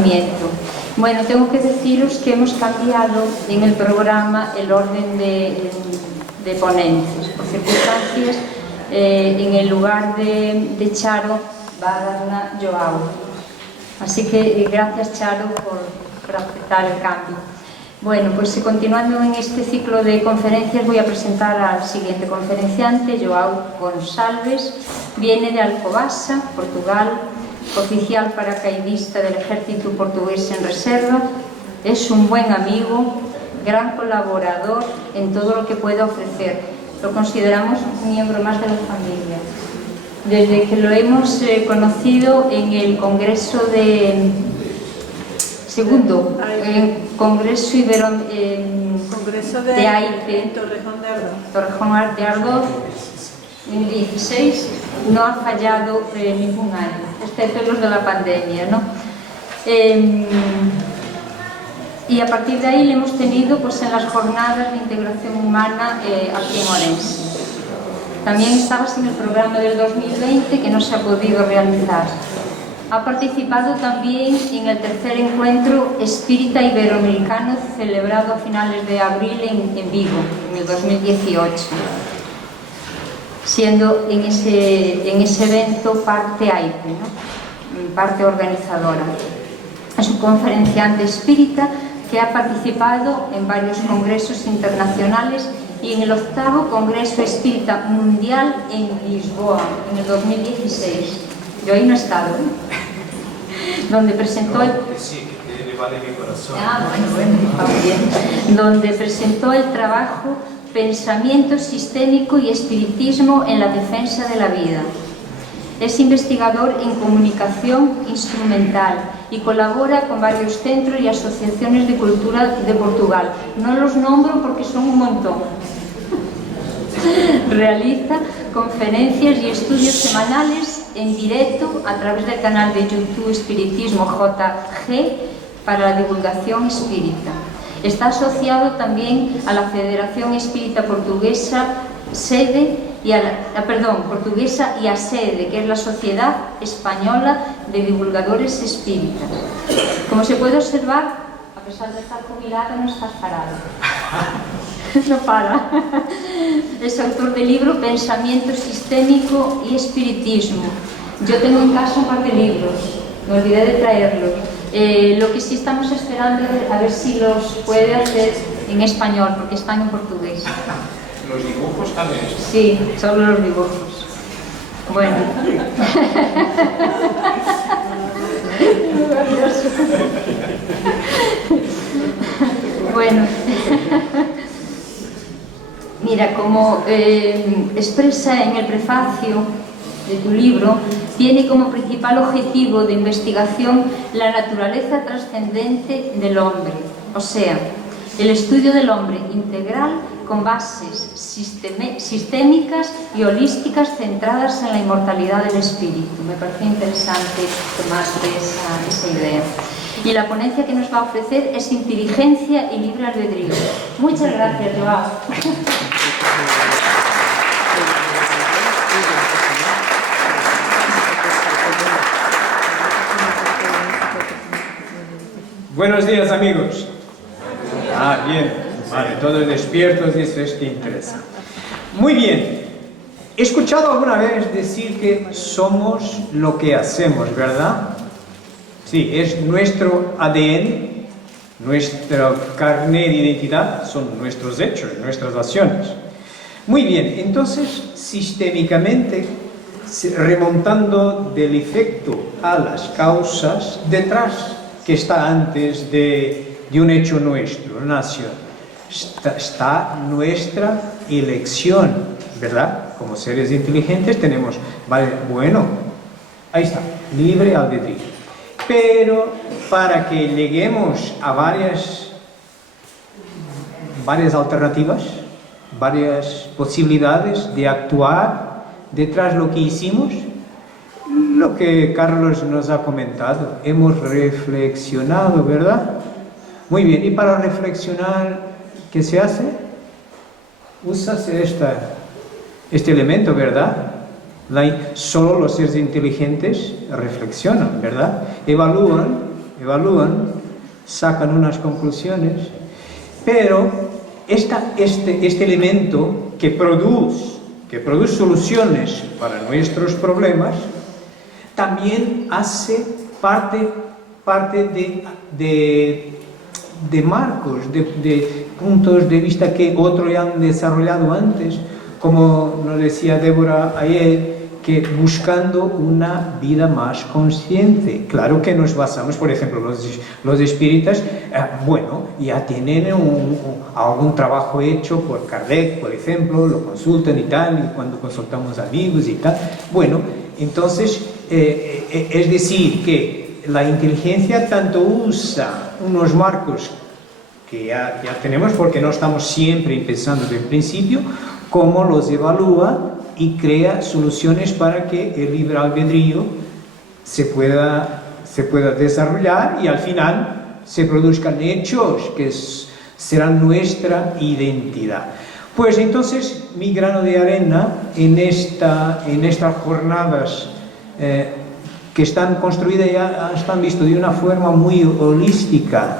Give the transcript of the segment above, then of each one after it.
movimiento. Bueno, tengo que deciros que hemos cambiado en el programa el orden de ponentes. Por circunstancias, en el lugar de Charo va a darla Joao. Así que gracias, Charo, por aceptar el cambio. Bueno, pues continuando en este ciclo de conferencias, voy a presentar al siguiente conferenciante, Joao Gonçalves. Viene de Alcobaça, Portugal, oficial paracaidista del ejército portugués en reserva. Es un buen amigo, gran colaborador en todo lo que pueda ofrecer. Lo consideramos un miembro más de la familia. Desde que lo hemos conocido en el Congreso de... Congreso de AIPE, Torrejón de Ardoz, en 2016, no ha fallado ningún año, excepto los de la pandemia, ¿no? Y a partir de ahí le hemos tenido pues, en las jornadas de integración humana aquí en Orense. También estabas en el programa del 2020 que no se ha podido realizar. Ha participado también en el tercer encuentro espírita iberoamericano celebrado a finales de abril en Vigo, en el 2018, siendo en ese evento parte AIPE, ¿no? Parte organizadora. Es un conferenciante espírita que ha participado en varios congresos internacionales y en el 8º Congreso Espírita Mundial en Lisboa, en el 2016. Yo ahí no he estado, donde presentó el... Sí, que le vale mi corazón. Bueno, está bien. Donde presentó el trabajo Pensamiento Sistémico y Espiritismo en la Defensa de la Vida. Es investigador en comunicación instrumental y colabora con varios centros y asociaciones de cultura de Portugal. No los nombro porque son un montón. Realiza conferencias y estudios semanales en directo a través del canal de YouTube Espiritismo JG para la divulgación espírita. Está asociado también a la Federación Espírita Portuguesa Portuguesa y a SEDE, que es la Sociedad Española de Divulgadores Espíritas. Como se puede observar, a pesar de estar jubilado, no estás parado. No para. Es autor del libro Pensamiento Sistémico y Espiritismo. Yo tengo en casa un par de libros, me olvidé de traerlos. Lo que sí estamos esperando es a ver si los puede hacer en español, porque están en portugués. ¿Los dibujos también? Sí, solo los dibujos. Bueno. Bueno. Mira, como expresa en el prefacio de tu libro, tiene como principal objetivo de investigación la naturaleza trascendente del hombre, o sea, el estudio del hombre integral con bases sistémicas y holísticas centradas en la inmortalidad del espíritu. Me parece interesante tomar esa idea. Y la ponencia que nos va a ofrecer es Inteligencia y Libre Albedrío. Muchas gracias, Joao. Buenos días, amigos. Bien. Vale, todos despiertos, y eso es que interesa. Muy bien. He escuchado alguna vez decir que somos lo que hacemos, ¿verdad? Sí, es nuestro ADN, nuestra carne de identidad, son nuestros hechos, nuestras acciones. Muy bien, entonces, sistémicamente, remontando del efecto a las causas, detrás, que está antes de un hecho nuestro, una acción, está nuestra elección, ¿verdad? Como seres inteligentes tenemos, vale, bueno, ahí está, libre albedrío. Pero para que lleguemos a varias alternativas, varias posibilidades de actuar detrás de lo que hicimos, lo que Carlos nos ha comentado, hemos reflexionado, ¿verdad? Muy bien, y para reflexionar, ¿qué se hace? Usas este elemento, ¿verdad? Solo los seres inteligentes reflexionan, ¿verdad? Evalúan evalúan, sacan unas conclusiones, pero este elemento que produce soluciones para nuestros problemas, también hace parte de marcos, de puntos de vista que otros ya han desarrollado antes, como nos decía Débora ayer, que buscando una vida más consciente. Claro que nos basamos, por ejemplo, los espíritas, bueno, ya tienen algún trabajo hecho por Kardec, por ejemplo, lo consultan y tal, y cuando consultamos amigos y tal. Bueno, entonces, es decir, que la inteligencia tanto usa unos marcos que ya tenemos, porque no estamos siempre empezando desde el principio, como los evalúa y crea soluciones para que el libre albedrío se pueda desarrollar y al final se produzcan hechos que serán nuestra identidad. Pues entonces mi grano de arena en estas jornadas que están construidas, ya están vistas de una forma muy holística,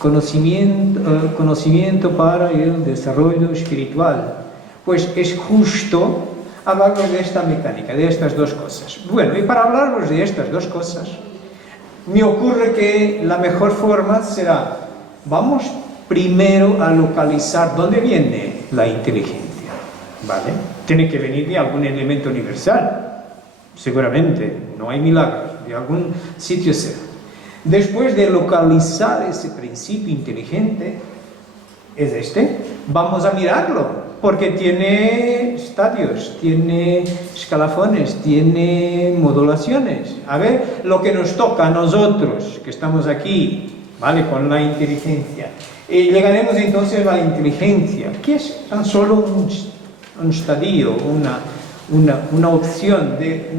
conocimiento para el desarrollo espiritual, pues es justo hablarnos de esta mecánica, de estas dos cosas. Bueno, y para hablarnos de estas dos cosas, me ocurre que la mejor forma será, vamos primero a localizar dónde viene la inteligencia, ¿vale? Tiene que venir de algún elemento universal, seguramente, no hay milagros, de algún sitio será. Después de localizar ese principio inteligente, es este, vamos a mirarlo, porque tiene estadios, tiene escalafones, tiene modulaciones. A ver, lo que nos toca a nosotros, que estamos aquí, ¿vale?, con la inteligencia. Y llegaremos entonces a la inteligencia, que es tan solo un estadio, una opción de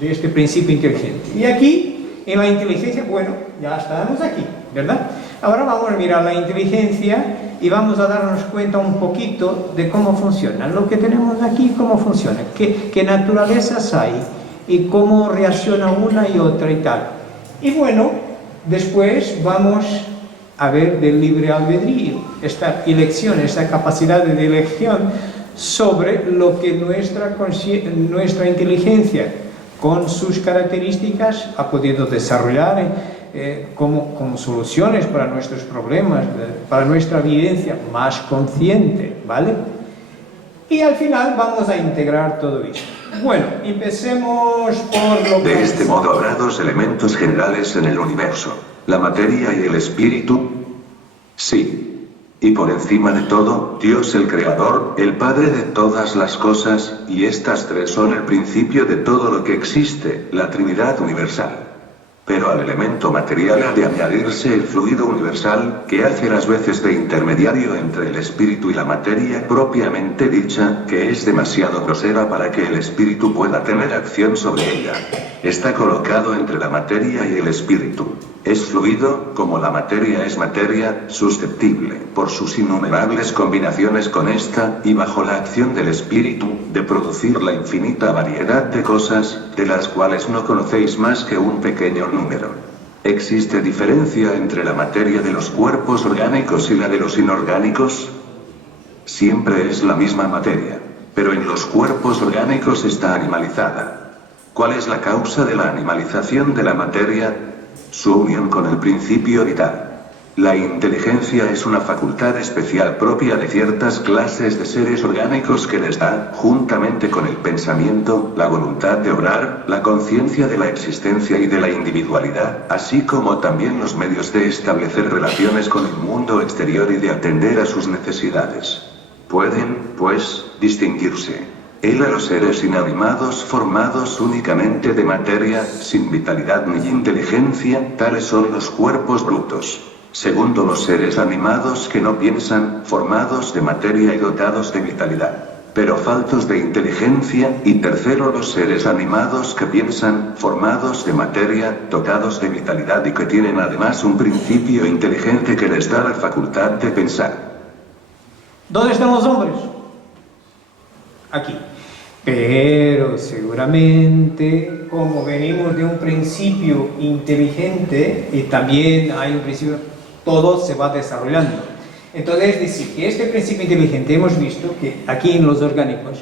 este principio inteligente. Y aquí, en la inteligencia, bueno, ya estamos aquí, ¿verdad? Ahora vamos a mirar la inteligencia y vamos a darnos cuenta un poquito de cómo funciona. Lo que tenemos aquí, cómo funciona, qué naturalezas hay y cómo reacciona una y otra y tal. Y bueno, después vamos a ver del libre albedrío, esta elección, esta capacidad de elección sobre lo que nuestra inteligencia, con sus características, ha podido desarrollar como soluciones para nuestros problemas, para nuestra vivencia más consciente, ¿vale? Y al final vamos a integrar todo esto. Bueno, empecemos por lo que... De este modo habrá dos elementos generales en el universo, la materia y el espíritu. Sí. Y por encima de todo, Dios el Creador, el Padre de todas las cosas, y estas tres son el principio de todo lo que existe, la Trinidad universal. Pero al elemento material ha de añadirse el fluido universal, que hace las veces de intermediario entre el espíritu y la materia propiamente dicha, que es demasiado grosera para que el espíritu pueda tener acción sobre ella. Está colocado entre la materia y el espíritu. Es fluido, como la materia es materia, susceptible, por sus innumerables combinaciones con esta, y bajo la acción del espíritu, de producir la infinita variedad de cosas, de las cuales no conocéis más que un pequeño número. ¿Existe diferencia entre la materia de los cuerpos orgánicos y la de los inorgánicos? Siempre es la misma materia, pero en los cuerpos orgánicos está animalizada. ¿Cuál es la causa de la animalización de la materia? Su unión con el principio vital. La inteligencia es una facultad especial propia de ciertas clases de seres orgánicos que les da, juntamente con el pensamiento, la voluntad de obrar, la conciencia de la existencia y de la individualidad, así como también los medios de establecer relaciones con el mundo exterior y de atender a sus necesidades. Pueden, pues, distinguirse él a los seres inanimados formados únicamente de materia, sin vitalidad ni inteligencia, tales son los cuerpos brutos. Segundo, los seres animados que no piensan, formados de materia y dotados de vitalidad, pero faltos de inteligencia, y tercero, los seres animados que piensan, formados de materia, dotados de vitalidad y que tienen además un principio inteligente que les da la facultad de pensar. ¿Dónde están los hombres? Aquí. Pero seguramente, como venimos de un principio inteligente y también hay un principio, todo se va desarrollando. Entonces, es decir, que este principio inteligente hemos visto que aquí en los orgánicos,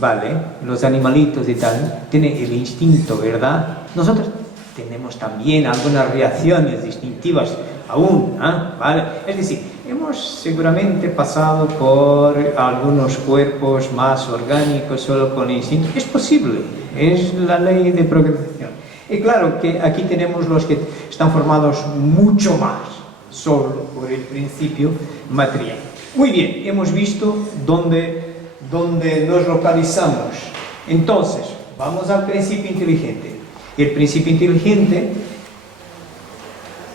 vale, los animalitos y tal, tienen el instinto, ¿verdad? Nosotros tenemos también algunas reacciones distintivas aún, ¿vale? Es decir, hemos seguramente pasado por algunos cuerpos más orgánicos solo con instinto. Es posible, es la ley de progresión. Y claro que aquí tenemos los que están formados mucho más solo por el principio material. Muy bien, hemos visto dónde nos localizamos. Entonces, vamos al principio inteligente. El principio inteligente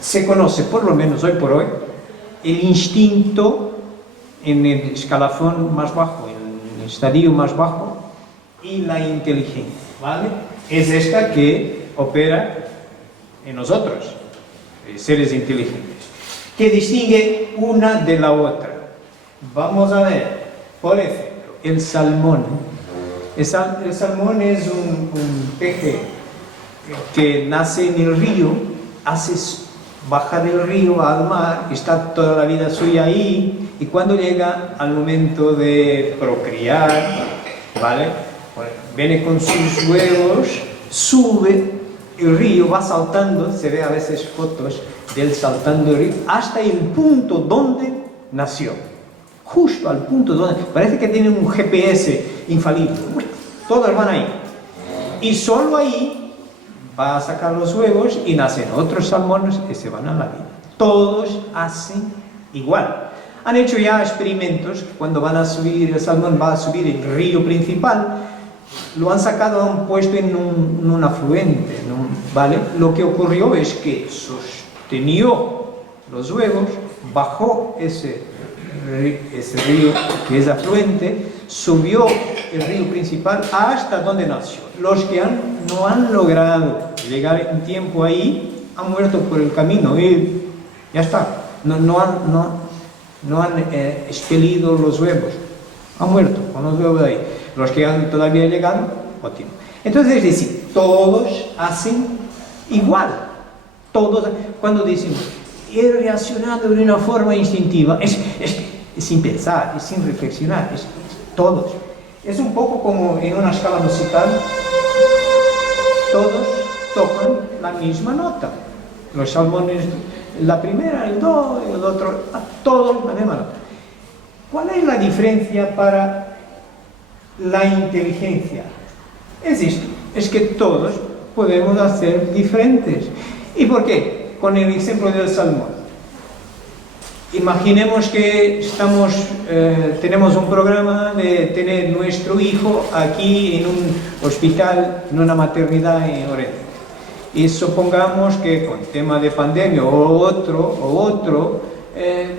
se conoce, por lo menos hoy por hoy, el instinto en el escalafón más bajo, en el estadio más bajo, y la inteligencia, ¿vale? Es esta que opera en nosotros, seres inteligentes, que distingue una de la otra. Vamos a ver, por ejemplo, el salmón. El salmón es un peje que nace en el río, baja del río al mar, está toda la vida suya ahí, y cuando llega al momento de procrear, ¿vale? Viene con sus huevos, sube el río, va saltando, se ve a veces fotos del saltando el río, hasta el punto donde nació. Justo al punto donde, parece que tienen un GPS infalible, todos van ahí. Y solo ahí va a sacar los huevos y nacen otros salmones que se van a la vida. Todos hacen igual. Han hecho ya experimentos, cuando van a subir, el salmón va a subir el río principal, lo han sacado, han puesto en un afluente, ¿vale? Lo que ocurrió es que sostenió los huevos, bajó ese río que es afluente, subió el río principal hasta donde nació. Los que no han logrado llegar en tiempo ahí han muerto por el camino y ya está, no han expelido los huevos, han muerto con los huevos de ahí. Los que han todavía llegado, óptimo. Entonces, es decir, todos hacen igual. Todos, cuando decimos he reaccionado de una forma instintiva, es sin pensar, es sin reflexionar, es todos. Es un poco como en una escala musical, todos tocan la misma nota. Los salmones, la primera, el do, el otro, todos la misma nota. ¿Cuál es la diferencia para la inteligencia? Es esto, es que todos podemos hacer diferentes. ¿Y por qué? Con el ejemplo del salmón. Imaginemos que tenemos un programa de tener nuestro hijo aquí en un hospital, en una maternidad en Orense. Y supongamos que con tema de pandemia o otro,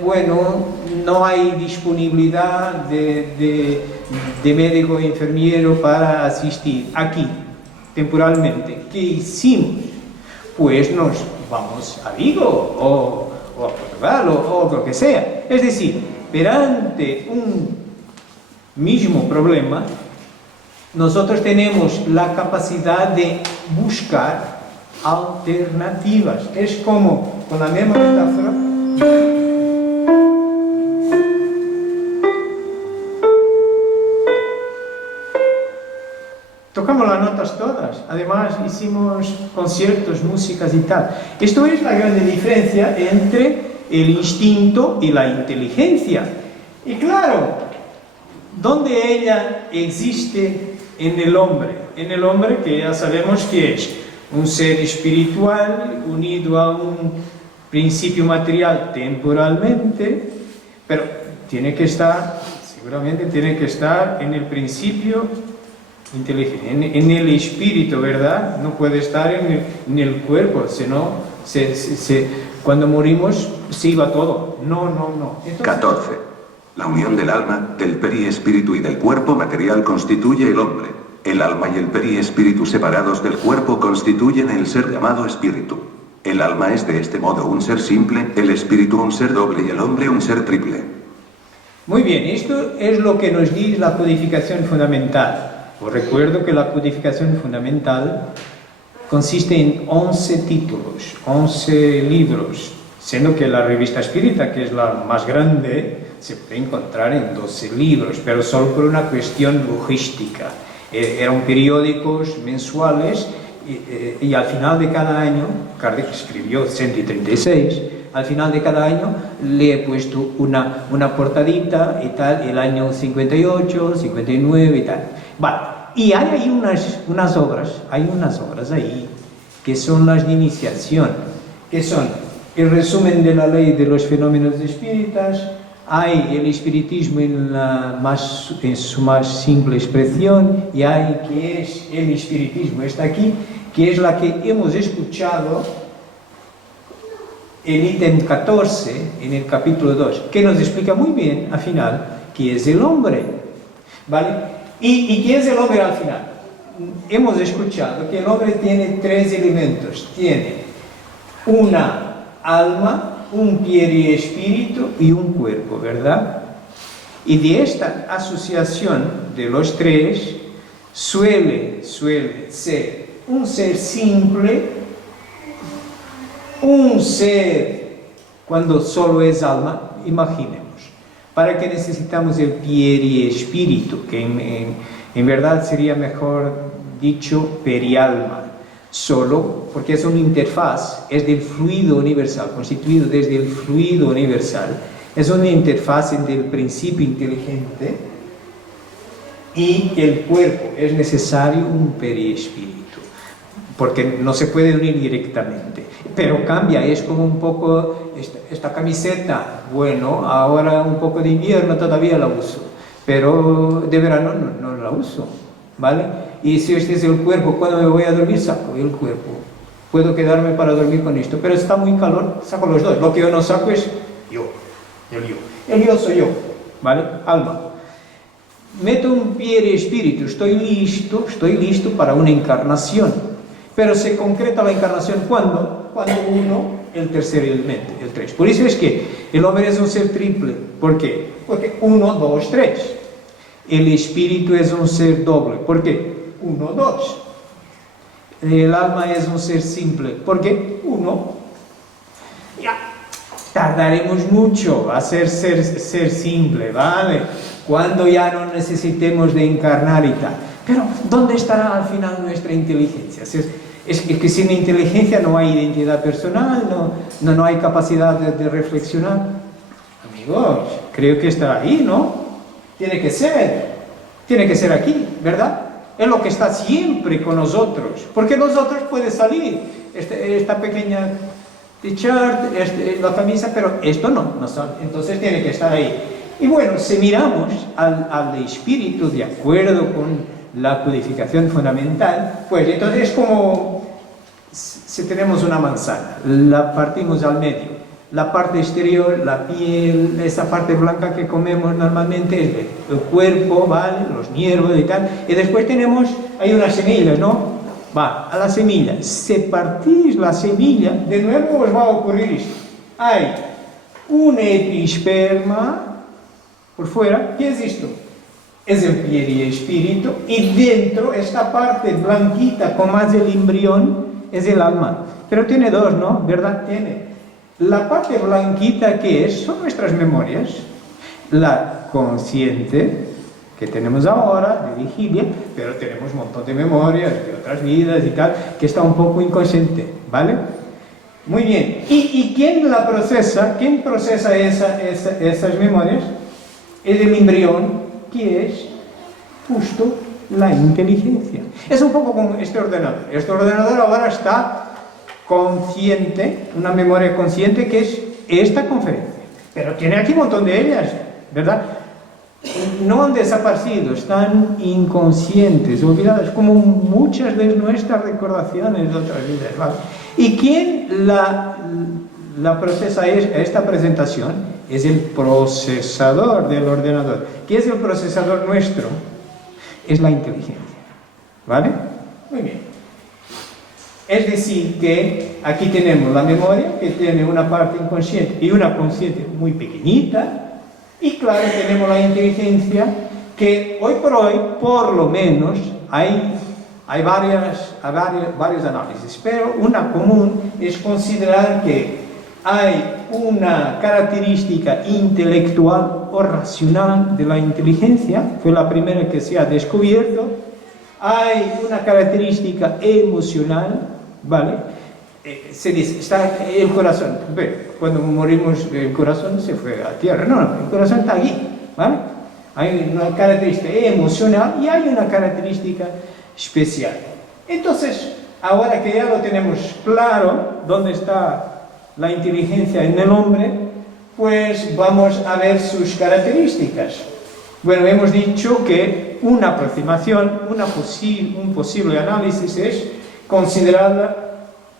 bueno, no hay disponibilidad de médico e enfermero para asistir aquí, temporalmente. ¿Qué hicimos? Pues nos vamos a Vigo o a Portugal o lo que sea. Es decir, perante un mismo problema, nosotros tenemos la capacidad de buscar alternativas. Es como, con la misma metáfora, tocamos las notas todas, además hicimos conciertos, músicas y tal. Esto es la gran diferencia entre el instinto y la inteligencia. Y claro, ¿dónde ella existe en el hombre? En el hombre, que ya sabemos que es un ser espiritual unido a un principio material temporalmente, pero tiene que estar, seguramente tiene que estar en el principio inteligente, en el espíritu, ¿verdad? No puede estar en el cuerpo, sino cuando morimos se iba todo. No. Entonces, 14. La unión del alma, del periespíritu y del cuerpo material constituye el hombre. El alma y el periespíritu separados del cuerpo constituyen el ser llamado espíritu. El alma es de este modo un ser simple, el espíritu un ser doble y el hombre un ser triple. Muy bien, esto es lo que nos dice la codificación fundamental. Os recuerdo que la codificación fundamental consiste en 11 títulos, 11 libros, siendo que la revista espírita, que es la más grande, se puede encontrar en 12 libros, pero solo por una cuestión logística. Eran periódicos mensuales y al final de cada año, Kardec escribió 136, al final de cada año le he puesto una portadita y tal, el año 58, 59 y tal. Vale, y hay ahí unas obras ahí, que son las de iniciación, que son el resumen de la ley de los fenómenos espíritas, hay el espiritismo en su más simple expresión, y hay que es el espiritismo, está aquí, que es la que hemos escuchado, el ítem 14, en el capítulo 2, que nos explica muy bien, al final, qué es el hombre, ¿vale? ¿Y qué es el hombre al final? Hemos escuchado que el hombre tiene 3 elementos, tiene una alma, un pie y espíritu y un cuerpo, ¿verdad? Y de esta asociación de los 3 suele ser un ser simple, un ser cuando solo es alma, imaginemos. ¿Para qué necesitamos el pie y espíritu? Que en verdad sería mejor dicho perialma. Solo porque es una interfaz, es del fluido universal, constituido desde el fluido universal. Es una interfaz entre el principio inteligente y el cuerpo. Es necesario un periespíritu, porque no se puede unir directamente. Pero cambia, es como un poco esta camiseta. Bueno, ahora un poco de invierno todavía la uso, pero de verano no la uso, ¿vale? Y si este es el cuerpo, cuando me voy a dormir saco el cuerpo. Puedo quedarme para dormir con esto, pero está muy calor, saco los dos. Lo que yo no saco es yo, el yo soy yo, ¿vale? Alma. Meto un pie de espíritu, estoy listo para una encarnación. Pero se concreta la encarnación ¿cuándo? Cuando uno, el tercer elemento, el 3. Por eso es que el hombre es un ser triple. ¿Por qué? Porque 1, 2, 3. El espíritu es un ser doble. ¿Por qué? 1, 2. El alma es un ser simple. ¿Por qué? 1. Ya. Tardaremos mucho a ser simple, ¿vale? Cuando ya no necesitemos de encarnar y tal. Pero, ¿dónde estará al final nuestra inteligencia? Es que sin inteligencia no hay identidad personal, no hay capacidad de reflexionar. Amigos, creo que está ahí, ¿no? Tiene que ser aquí, ¿verdad? Es lo que está siempre con nosotros, porque nosotros puede salir esta pequeña t-shirt, la camisa, pero esto no sale, entonces tiene que estar ahí. Y bueno, si miramos al espíritu de acuerdo con la codificación fundamental, pues entonces es como si tenemos una manzana, la partimos al medio, la parte exterior, la piel, esa parte blanca que comemos normalmente es el cuerpo, ¿vale? Los nervios y tal, y después hay unas semillas, ¿no? Va, a la semilla, si partís la semilla, de nuevo os va a ocurrir esto, hay un episperma por fuera, ¿qué es esto? Es el pie y espíritu, y dentro, esta parte blanquita con más el embrión, es el alma. Pero tiene dos, ¿no? ¿Verdad? Tiene. La parte blanquita que es, son nuestras memorias. La consciente, que tenemos ahora, de vigilia, pero tenemos un montón de memorias de otras vidas y tal, que está un poco inconsciente, ¿vale? Muy bien. ¿Y quién la procesa? ¿Quién procesa esas memorias? Es el embrión, que es justo la inteligencia. Es un poco como este ordenador. Este ordenador ahora está consciente, una memoria consciente que es esta conferencia. Pero tiene aquí un montón de ellas, ¿verdad? No han desaparecido, están inconscientes, olvidadas, como muchas de nuestras recordaciones de otras vidas, ¿vale? ¿Y quién la procesa esta presentación? Es el procesador del ordenador. ¿Qué es el procesador nuestro? Es la inteligencia, ¿vale? Muy bien. Es decir que aquí tenemos la memoria, que tiene una parte inconsciente y una consciente muy pequeñita, Y claro, tenemos la inteligencia, que hoy por hoy, por lo menos, hay varios análisis, pero una común es considerar que hay una característica intelectual o racional de la inteligencia, fue la primera que se ha descubierto. Hay una característica emocional, ¿vale? Se dice, está el corazón. Cuando morimos, el corazón se fue a tierra. No, el corazón está aquí, ¿vale? Hay una característica emocional y hay una característica especial. Entonces, ahora que ya lo tenemos claro, dónde está la inteligencia en el hombre, pues vamos a ver sus características. Bueno, hemos dicho que una aproximación, un posible análisis es considerarla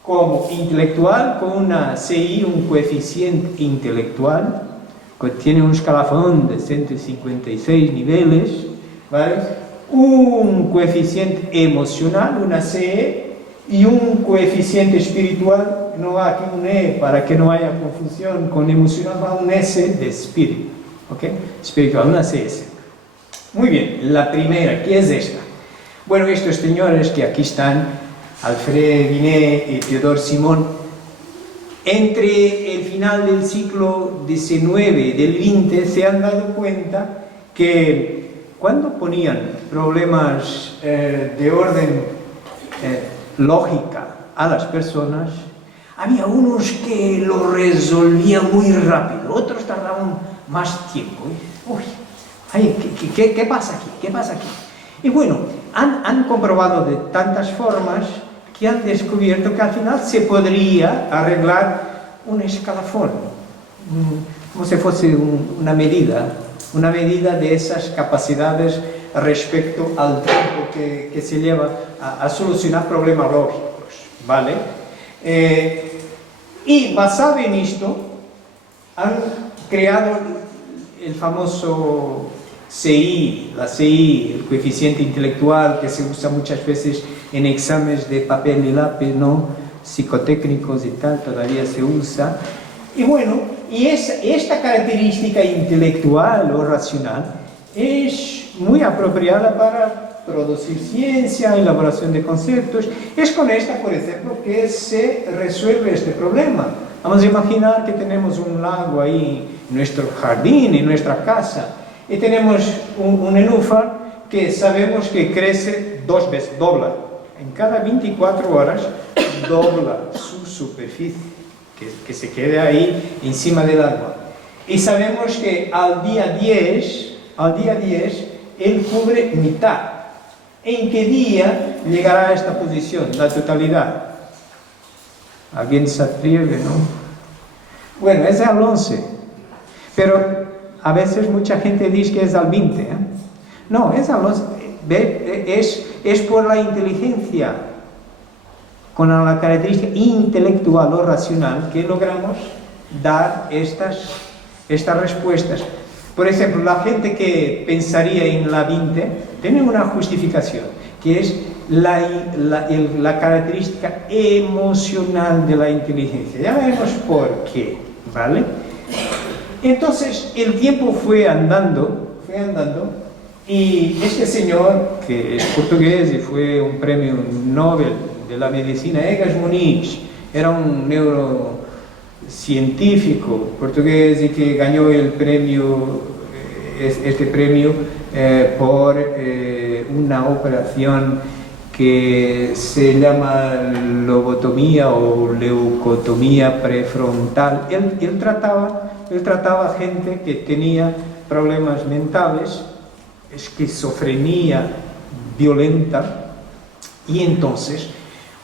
como intelectual, con una CI, un coeficiente intelectual, que tiene un escalafón de 156 niveles, ¿vale? Un coeficiente emocional, una CE, y un coeficiente espiritual, no va aquí un E para que no haya confusión con emocional, va un S de espíritu, ¿ok? Espiritual, una CS. Muy bien, la primera, ¿qué es esta? Bueno, estos señores que aquí están, Alfred Binet y Theodore Simon, entre el final del siglo XIX y del XX se han dado cuenta que cuando ponían problemas de orden lógica a las personas, había unos que lo resolvían muy rápido, otros tardaban más tiempo. Uy, ¿qué pasa aquí? ¿Qué pasa aquí? Y bueno, han comprobado de tantas formas que han descubierto que al final se podría arreglar un escalafón, como si fuese una medida de esas capacidades respecto al tiempo que se lleva a solucionar problemas lógicos, ¿vale? Y basado en esto, han creado el famoso CI, la CI, el coeficiente intelectual, que se usa muchas veces en exámenes de papel y lápiz, ¿no? Psicotécnicos y tal, todavía se usa. Y bueno, esta característica intelectual o racional es muy apropiada para producir ciencia, elaboración de conceptos. Es con esta, por ejemplo, que se resuelve este problema. Vamos a imaginar que tenemos un lago ahí en nuestro jardín, en nuestra casa, y tenemos un nenúfar que sabemos que crece 2 veces, dobla. En cada 24 horas dobla su superficie, que se quede ahí encima del agua. Y sabemos que al día 10, él cubre mitad. ¿En qué día llegará a esta posición, la totalidad? ¿Alguien se atreve, no? Bueno, es al 11, pero a veces mucha gente dice que es al 20, ¿eh? No, es al 11, es por la inteligencia, con la característica intelectual o racional que logramos dar estas respuestas. Por ejemplo, la gente que pensaría en la 20 tiene una justificación, que es la característica emocional de la inteligencia. Ya veremos por qué, ¿vale? Entonces, el tiempo fue andando, y este señor, que es portugués y fue un premio Nobel de la medicina, Egas Muniz, era un neurocientífico portugués y que ganó el premio, este premio por una operación que se llama lobotomía o leucotomía prefrontal. Él trataba gente que tenía problemas mentales, esquizofrenia violenta, y entonces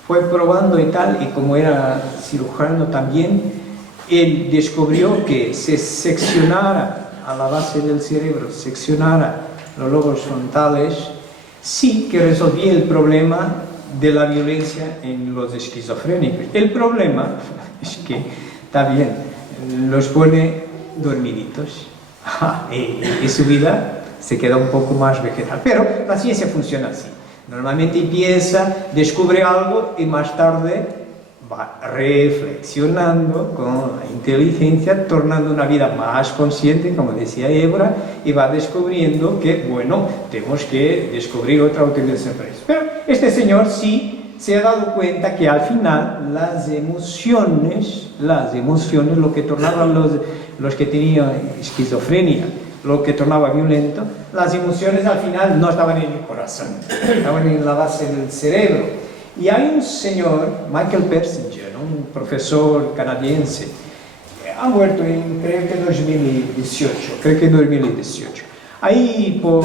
fue probando y tal, y como era cirujano también, él descubrió que se seccionara a la base del cerebro, seccionara los lobos frontales, sí que resolvía el problema de la violencia en los esquizofrénicos. El problema es que, está bien, los pone dormiditos y su vida se queda un poco más vegetal. Pero la ciencia funciona así. Normalmente empieza, descubre algo y más tarde va reflexionando con la inteligencia, tornando una vida más consciente, como decía Évora, y va descubriendo que, bueno, tenemos que descubrir otra utilización para eso. Pero este señor sí se ha dado cuenta que al final las emociones, lo que tornaban los que tenían esquizofrenia, lo que tornaba violento, las emociones al final no estaban en el corazón, estaban en la base del cerebro. Y hay un señor, Michael Persinger, un profesor canadiense, ha muerto en, creo que 2018, ahí por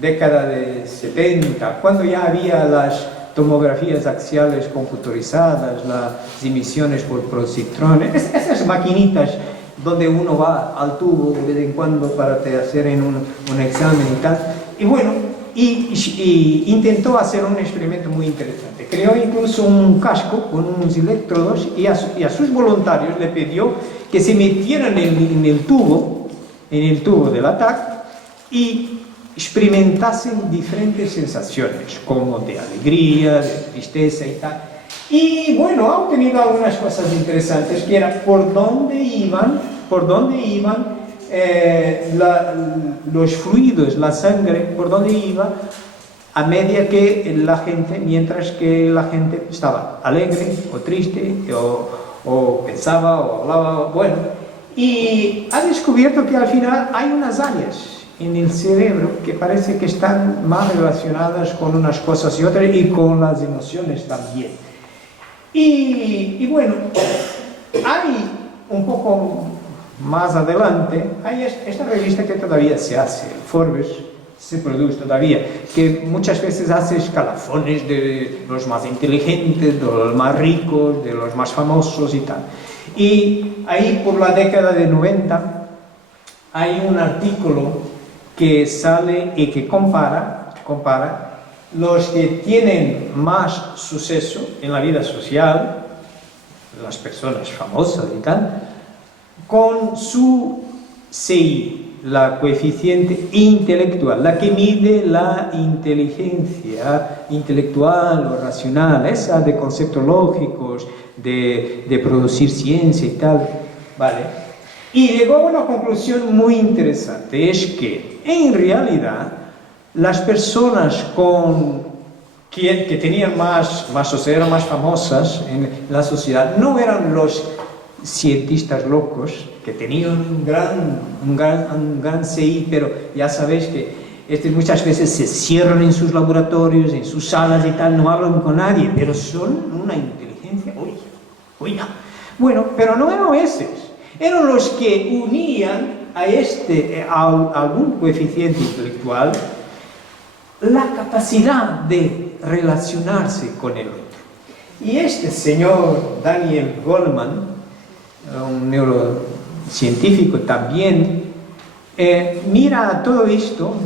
década de 70, cuando ya había las tomografías axiales computarizadas, las emisiones por positrones, esas maquinitas donde uno va al tubo de vez en cuando para hacer un examen y tal. Y bueno, y intentó hacer un experimento muy interesante. Creó incluso un casco con unos electrodos y a sus voluntarios le pidió que se metieran en el tubo del ataque y experimentasen diferentes sensaciones, como de alegría, de tristeza y tal. Y bueno, ha obtenido algunas cosas interesantes, que era por dónde iban los fluidos, la sangre, por dónde iba a medida que mientras que la gente estaba alegre o triste o pensaba o hablaba, bueno. Y ha descubierto que al final hay unas áreas en el cerebro que parece que están más relacionadas con unas cosas y otras y con las emociones también. Y bueno, hay un poco más adelante, hay esta revista que todavía se hace, Forbes, se produce todavía, que muchas veces hace escalafones de los más inteligentes, de los más ricos, de los más famosos y tal. Y ahí por la década de 90 hay un artículo que sale y que compara los que tienen más suceso en la vida social, las personas famosas y tal, con su CI, la coeficiente intelectual, la que mide la inteligencia intelectual o racional, esa de conceptos lógicos, de producir ciencia y tal, ¿vale? Y llegó a una conclusión muy interesante, es que en realidad las personas que tenían más o sea, eran más famosas en la sociedad, no eran los cientistas locos que tenían un gran CI, pero ya sabéis que muchas veces se cierran en sus laboratorios, en sus salas y tal, no hablan con nadie, pero son una inteligencia, oiga. Bueno, pero no eran esos, eran los que unían a algún coeficiente intelectual la capacidad de relacionarse con el otro. Y este señor Daniel Goleman, un neurocientífico también, mira todo esto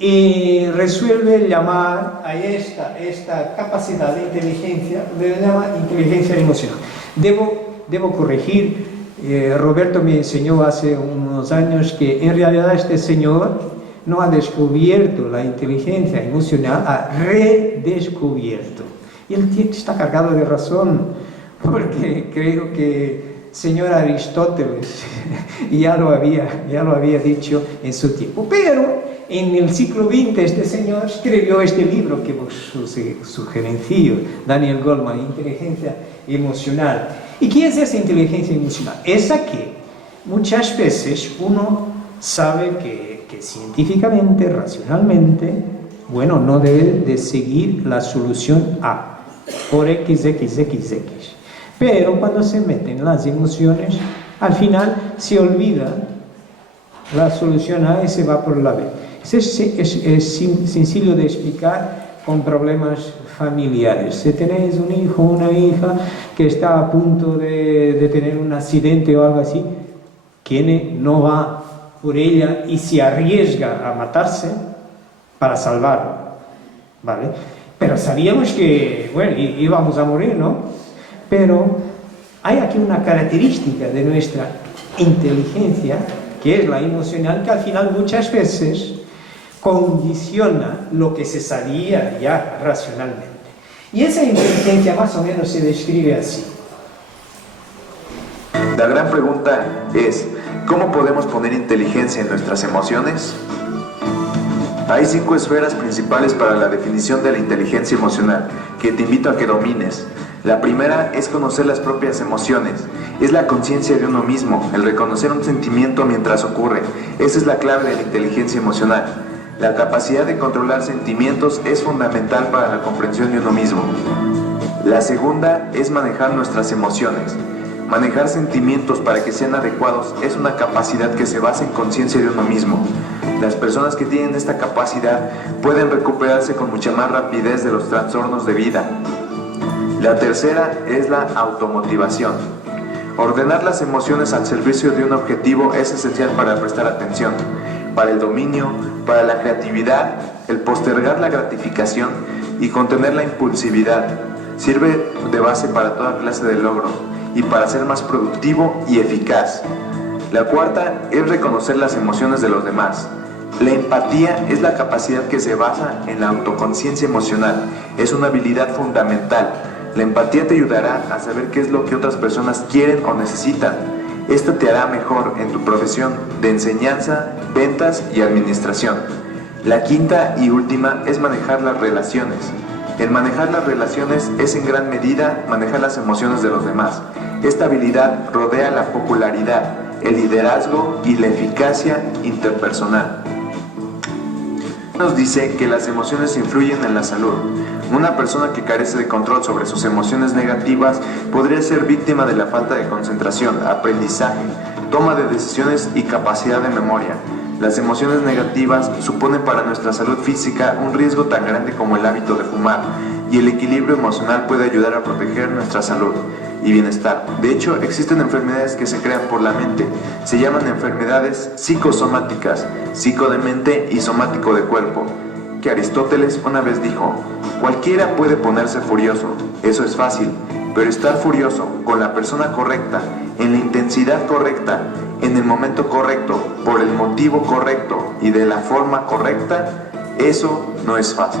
y resuelve llamar a esta capacidad de inteligencia, le llama inteligencia emocional. Debo corregir, Roberto me enseñó hace unos años que en realidad este señor no ha descubierto la inteligencia emocional, ha redescubierto. Y él está cargado de razón, porque creo que señor Aristóteles ya lo había dicho en su tiempo. Pero en el siglo XX este señor escribió este libro que vos sugerencio, Daniel Goleman, Inteligencia Emocional. ¿Y qué es esa inteligencia emocional? Esa que muchas veces uno sabe que científicamente, racionalmente, bueno, no debe de seguir la solución A por XXXX. Pero cuando se meten las emociones, al final se olvida la solución A y se va por la B. Es sencillo de explicar con problemas familiares. Si tenéis un hijo o una hija que está a punto de tener un accidente o algo así, ¿quién no va por ella y se arriesga a matarse para salvarlo? ¿Vale? Pero sabíamos que, bueno, íbamos a morir, ¿no? Pero hay aquí una característica de nuestra inteligencia, que es la emocional, que al final muchas veces condiciona lo que se sabía ya racionalmente. Y esa inteligencia más o menos se describe así. La gran pregunta es, ¿cómo podemos poner inteligencia en nuestras emociones? Hay 5 esferas principales para la definición de la inteligencia emocional, que te invito a que domines. La primera es conocer las propias emociones. Es la conciencia de uno mismo, el reconocer un sentimiento mientras ocurre. Esa es la clave de la inteligencia emocional. La capacidad de controlar sentimientos es fundamental para la comprensión de uno mismo. La segunda es manejar nuestras emociones. Manejar sentimientos para que sean adecuados es una capacidad que se basa en conciencia de uno mismo. Las personas que tienen esta capacidad pueden recuperarse con mucha más rapidez de los trastornos de vida. La tercera es la automotivación. Ordenar las emociones al servicio de un objetivo es esencial para prestar atención, para el dominio, para la creatividad, el postergar la gratificación y contener la impulsividad. Sirve de base para toda clase de logro y para ser más productivo y eficaz. La cuarta es reconocer las emociones de los demás. La empatía es la capacidad que se basa en la autoconciencia emocional. Es una habilidad fundamental. La empatía te ayudará a saber qué es lo que otras personas quieren o necesitan. Esto te hará mejor en tu profesión de enseñanza, ventas y administración. La quinta y última es manejar las relaciones. El manejar las relaciones es en gran medida manejar las emociones de los demás. Esta habilidad rodea la popularidad, el liderazgo y la eficacia interpersonal. Nos dice que las emociones influyen en la salud. Una persona que carece de control sobre sus emociones negativas podría ser víctima de la falta de concentración, aprendizaje, toma de decisiones y capacidad de memoria. Las emociones negativas suponen para nuestra salud física un riesgo tan grande como el hábito de fumar, y el equilibrio emocional puede ayudar a proteger nuestra salud y bienestar. De hecho, existen enfermedades que se crean por la mente. Se llaman enfermedades psicosomáticas, psico de mente y somático de cuerpo. Que Aristóteles una vez dijo: cualquiera puede ponerse furioso, eso es fácil, pero estar furioso con la persona correcta, en la intensidad correcta, en el momento correcto, por el motivo correcto y de la forma correcta, eso no es fácil.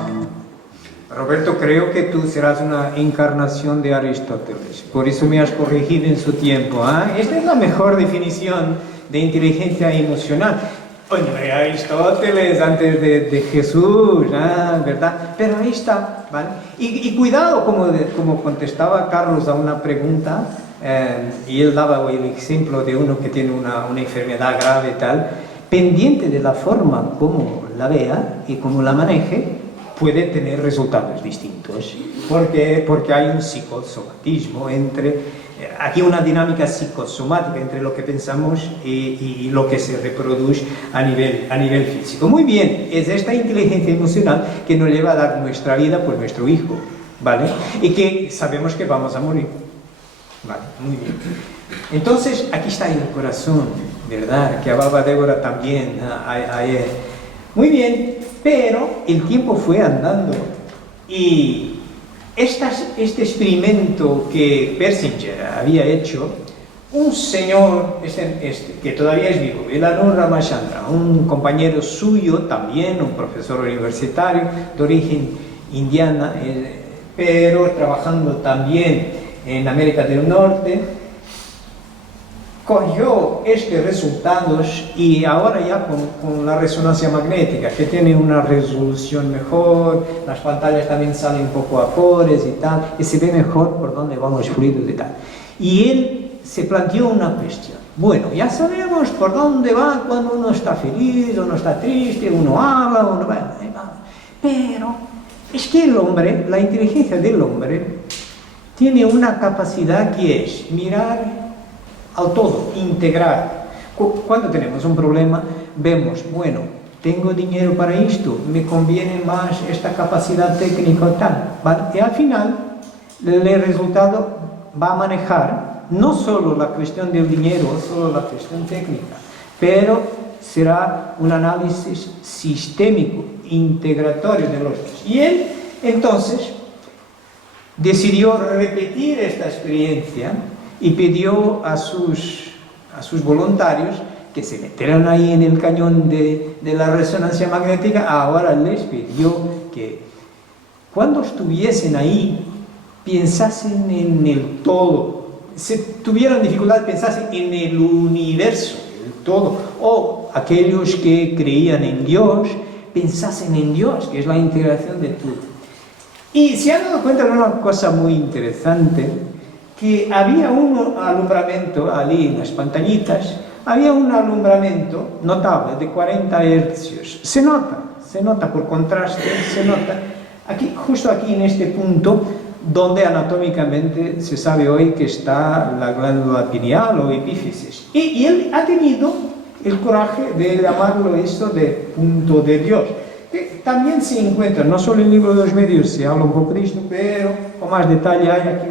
Roberto, creo que tú serás una encarnación de Aristóteles, por eso me has corregido en su tiempo. Esta es la mejor definición de inteligencia emocional. Bueno, Aristóteles antes de Jesús, ¿verdad? Pero ahí está, ¿vale? Y cuidado, como contestaba Carlos a una pregunta, y él daba el ejemplo de uno que tiene una enfermedad grave y tal, pendiente de la forma como la vea y como la maneje, puede tener resultados distintos, porque hay un psicosomatismo aquí una dinámica psicosomática entre lo que pensamos y lo que se reproduce a nivel físico. Muy bien, es esta inteligencia emocional que nos lleva a dar nuestra vida por nuestro hijo, ¿vale? Y que sabemos que vamos a morir, ¿vale? Muy bien. Entonces, aquí está el corazón, ¿verdad? Que hablaba Débora también ayer. Muy bien, pero el tiempo fue andando y este experimento que Persinger había hecho, un señor que todavía es vivo, Elanur Ramachandra, un compañero suyo también, un profesor universitario de origen indiana, pero trabajando también en América del Norte, cogió estos resultados y ahora ya con la resonancia magnética, que tiene una resolución mejor, las pantallas también salen un poco a colores y tal, y se ve mejor por dónde van los fluidos y tal. Y él se planteó una cuestión. Bueno, ya sabemos por dónde va cuando uno está feliz, uno está triste, uno habla, uno va. Pero es que el hombre, la inteligencia del hombre, tiene una capacidad que es mirar al todo, integrar. Cuando tenemos un problema, vemos, bueno, tengo dinero para esto, me conviene más esta capacidad técnica o tal, ¿vale? Y al final, el resultado va a manejar no solo la cuestión del dinero, o solo la cuestión técnica, pero será un análisis sistémico, integratorio de los dos. Y él, entonces, decidió repetir esta experiencia y pidió a sus voluntarios que se metieran ahí en el cañón de la resonancia magnética. Ahora les pidió que cuando estuviesen ahí, pensasen en el todo, si tuvieran dificultad, pensasen en el universo, el todo, o aquellos que creían en Dios, pensasen en Dios, que es la integración de todo. Y se han dado cuenta de una cosa muy interesante, que había un alumbramiento allí en las pantallitas, había un alumbramiento notable de 40 hercios. Se nota por contraste, se nota aquí, justo aquí en este punto, donde anatómicamente se sabe hoy que está la glándula pineal o epífisis. Y él ha tenido el coraje de llamarlo esto de punto de Dios, que también se encuentra, no solo en el libro de los medios se habla un poco de esto, pero con más detalle hay aquí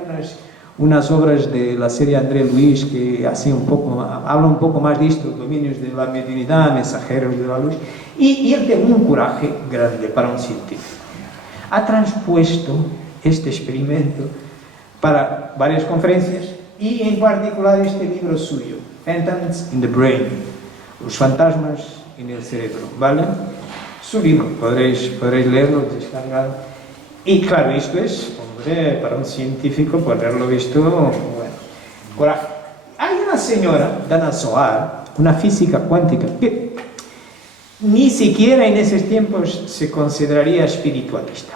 unas obras de la serie André Luis que habla un poco más de esto, dominios de la mediunidad, mensajeros de la luz, y él tiene un coraje grande para un científico. Ha transpuesto este experimento para varias conferencias y en particular este libro suyo, Phantoms in the Brain, los fantasmas en el cerebro, ¿vale? Su libro, podréis leerlo, descargarlo. Y claro, esto es, hombre, para un científico poderlo visto, bueno, coraje. Hay una señora, Dana Zohar, una física cuántica, que ni siquiera en esos tiempos se consideraría espiritualista,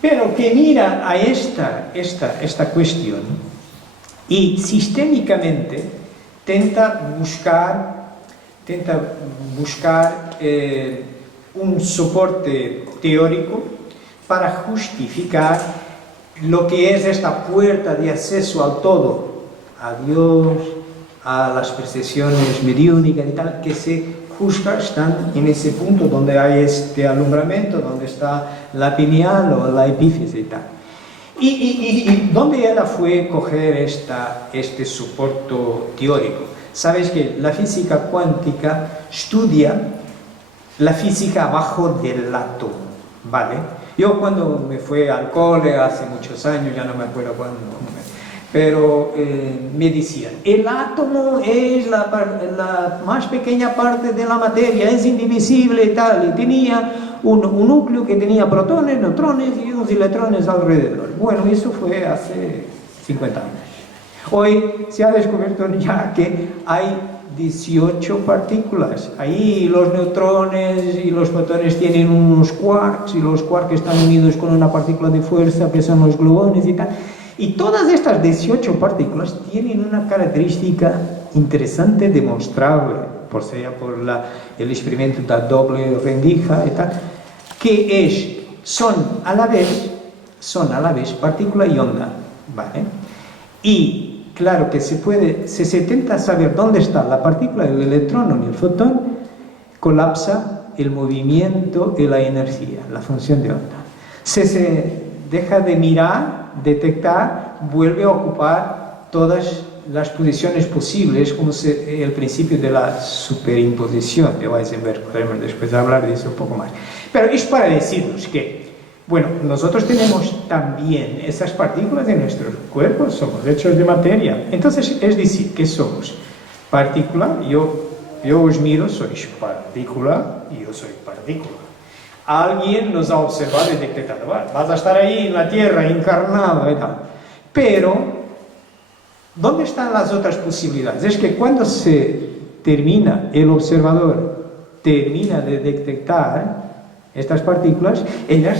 pero que mira a esta cuestión y sistémicamente tenta buscar un soporte teórico para justificar lo que es esta puerta de acceso al todo, a Dios, a las percepciones mediúnicas y tal, que se juzga están en ese punto donde hay este alumbramiento, donde está la pineal o la epífisis y tal. Y ¿dónde ella fue coger este soporte teórico? Sabes que la física cuántica estudia la física abajo del átomo, ¿vale? Yo cuando me fui al cole hace muchos años, ya no me acuerdo cuándo, pero me decían, el átomo es la más pequeña parte de la materia, es indivisible y tal, y tenía un núcleo que tenía protones, neutrones y unos electrones alrededor. Bueno, eso fue hace 50 años. Hoy se ha descubierto ya que hay 18 partículas. Ahí los neutrones y los protones tienen unos quarks, y los quarks están unidos con una partícula de fuerza que son los gluones y tal. Y todas estas 18 partículas tienen una característica interesante demostrable, por el experimento de la doble rendija y tal, que son a la vez partícula y onda, ¿vale? Y claro que si se intenta saber dónde está la partícula, el electrón y el fotón, colapsa el movimiento y la energía, la función de onda. Si se deja de mirar, detectar, vuelve a ocupar todas las posiciones posibles, como el principio de la superimposición de Heisenberg. Podremos después hablar de eso un poco más. Pero es para decirnos que, bueno, nosotros tenemos también esas partículas de nuestros cuerpos, somos hechos de materia. Entonces, es decir, que somos partícula, yo os miro, sois partícula y yo soy partícula. Alguien nos ha observado y detectado, bueno, vas a estar ahí en la Tierra, encarnado y tal. Pero, ¿dónde están las otras posibilidades? Es que cuando el observador termina de detectar estas partículas, ellas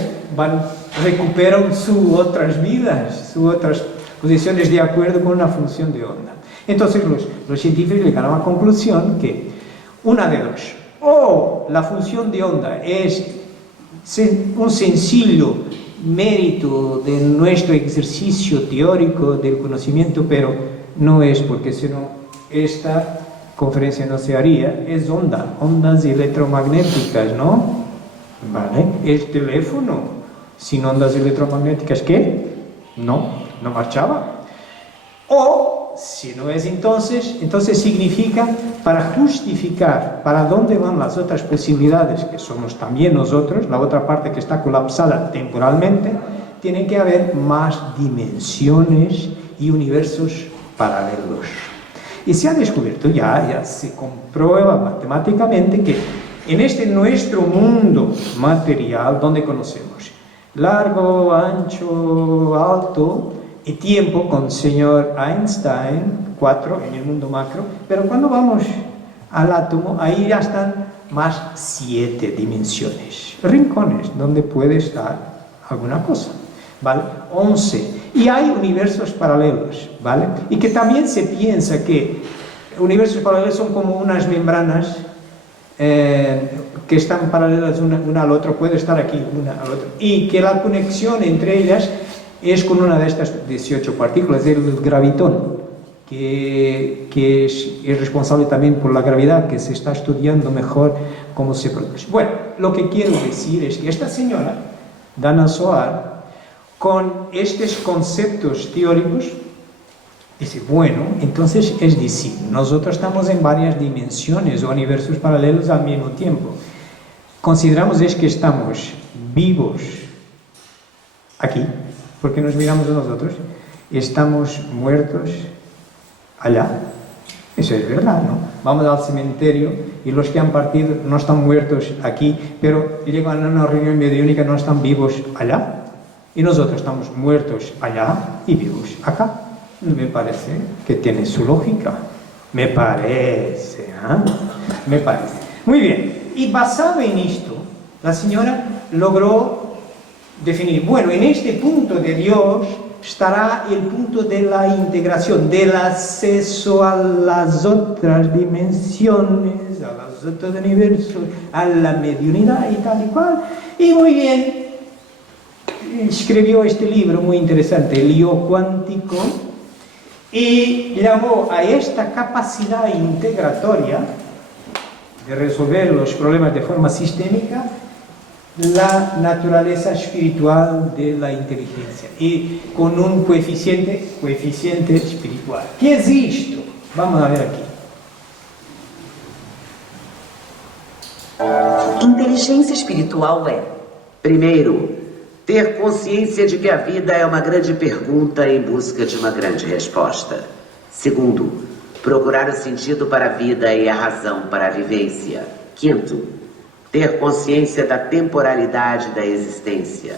recuperan sus otras vidas, sus otras posiciones de acuerdo con una función de onda. Entonces los científicos llegan a la conclusión que una de dos, o la función de onda es un sencillo mérito de nuestro ejercicio teórico del conocimiento, pero no es, porque si no esta conferencia no se haría, es ondas electromagnéticas, ¿no? ¿Vale? El teléfono sin ondas electromagnéticas, ¿qué? No marchaba. O, si no es entonces significa, para justificar para dónde van las otras posibilidades, que somos también nosotros, la otra parte que está colapsada temporalmente, tiene que haber más dimensiones y universos paralelos. Y se ha descubierto, ya se comprueba matemáticamente que en nuestro mundo material, donde conocemos largo, ancho, alto y tiempo con señor Einstein, 4 en el mundo macro, pero cuando vamos al átomo, ahí ya están más 7 dimensiones, rincones donde puede estar alguna cosa, ¿vale? 11. Y hay universos paralelos, ¿vale? Y que también se piensa que universos paralelos son como unas membranas que están paralelas una al otro, puede estar aquí una al otro, y que la conexión entre ellas es con una de estas 18 partículas, el gravitón, que es responsable también por la gravedad, que se está estudiando mejor cómo se produce. Bueno, lo que quiero decir es que esta señora, Dana Zohar, con estos conceptos teóricos, dice, bueno, entonces es decir, nosotros estamos en varias dimensiones o universos paralelos al mismo tiempo. Consideramos es que estamos vivos aquí, porque nos miramos a nosotros, y estamos muertos allá. Eso es verdad, ¿no? Vamos al cementerio y los que han partido no están muertos aquí, pero llegan a una reunión mediúnica, no están vivos allá. Y nosotros estamos muertos allá y vivos acá. Me parece que tiene su lógica. Me parece, ¿eh? Me parece. Muy bien. Y basado en esto, la señora logró definir, bueno, en este punto de Dios estará el punto de la integración, del acceso a las otras dimensiones, a los otros universos, a la mediunidad y tal y cual. Y muy bien, escribió este libro muy interesante, El Yo Cuántico, y llamó a esta capacidad integratoria de resolver los problemas de forma sistémica la naturaleza espiritual de la inteligencia, y con un coeficiente espiritual. ¿Qué es esto? Vamos a ver aquí. Inteligência espiritual é, primeiro, ter consciência de que a vida é uma grande pergunta em busca de uma grande resposta. Segundo, procurar o sentido para a vida e a razão para a vivência. Quinto, ter consciência da temporalidade da existência.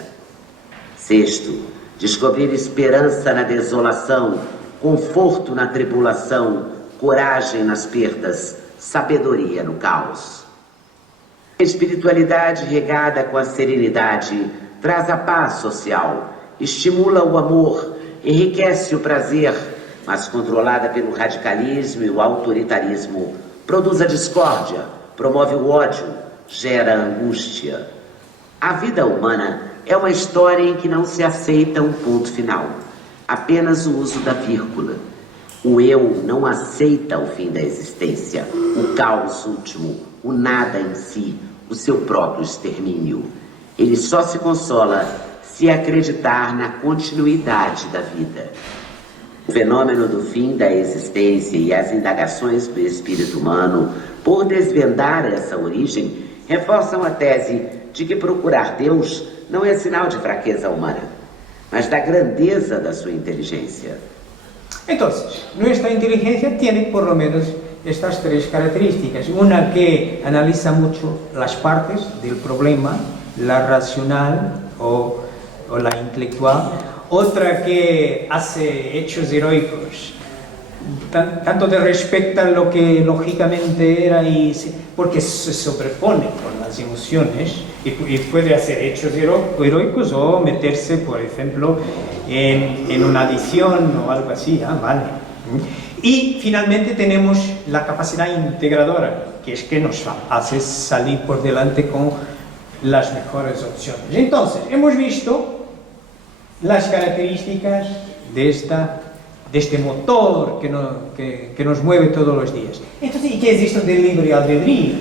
Sexto, descobrir esperança na desolação, conforto na tribulação, coragem nas perdas, sabedoria no caos. A espiritualidade regada com a serenidade traz a paz social, estimula o amor, enriquece o prazer, mas controlada pelo radicalismo e o autoritarismo, produz a discórdia, promove o ódio, gera angústia. A vida humana é uma história em que não se aceita um ponto final, apenas o uso da vírgula. O eu não aceita o fim da existência, o caos último, o nada em si, o seu próprio extermínio. Ele só se consola se acreditar na continuidade da vida. O fenômeno do fim da existência e as indagações do espírito humano por desvendar essa origem reforçam a tese de que procurar Deus não é sinal de fraqueza humana, mas da grandeza da sua inteligência. Entonces, nuestra inteligencia tiene por lo menos estas 3 características. Una que analiza mucho las partes del problema, la racional o la intelectual. Otra que hace hechos heroicos, tanto de respecto a lo que lógicamente era, porque se sobrepone con las emociones y puede hacer hechos heroicos o meterse, por ejemplo, en una adicción o algo así, ¿vale? Y finalmente tenemos la capacidad integradora, que es que nos hace salir por delante con las mejores opciones. Entonces, hemos visto las características de este motor que nos mueve todos los días. Entonces, ¿y qué es esto del libre albedrío?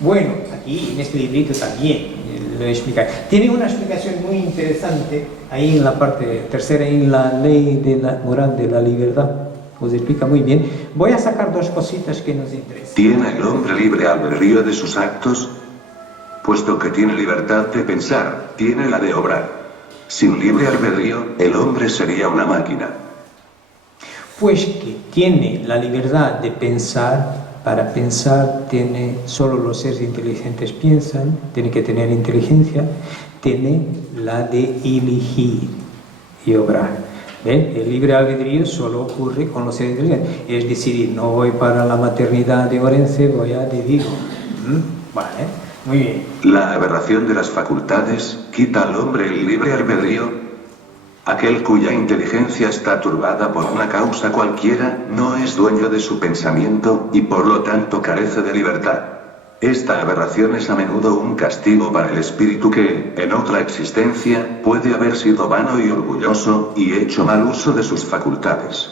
Bueno, aquí en este librito también lo he explicado. Tiene una explicación muy interesante ahí en la parte tercera, en la ley de la moral de la libertad. Os explica muy bien. Voy a sacar 2 cositas que nos interesan. ¿Tiene el hombre libre albedrío de sus actos? Puesto que tiene libertad de pensar, tiene la de obrar. Sin libre albedrío, el hombre sería una máquina. Pues que tiene la libertad de pensar. Para pensar, solo los seres inteligentes piensan, tiene que tener inteligencia. tiene la de elegir y obrar. ¿Ven? El libre albedrío solo ocurre con los seres inteligentes. Es decidir, no voy para la maternidad de Orense, voy a de Vigo. Vale, muy bien. La aberración de las facultades quita al hombre el libre albedrío. Aquel cuya inteligencia está turbada por una causa cualquiera, no es dueño de su pensamiento, y por lo tanto carece de libertad. Esta aberración es a menudo un castigo para el espíritu que, en otra existencia, puede haber sido vano y orgulloso, y hecho mal uso de sus facultades.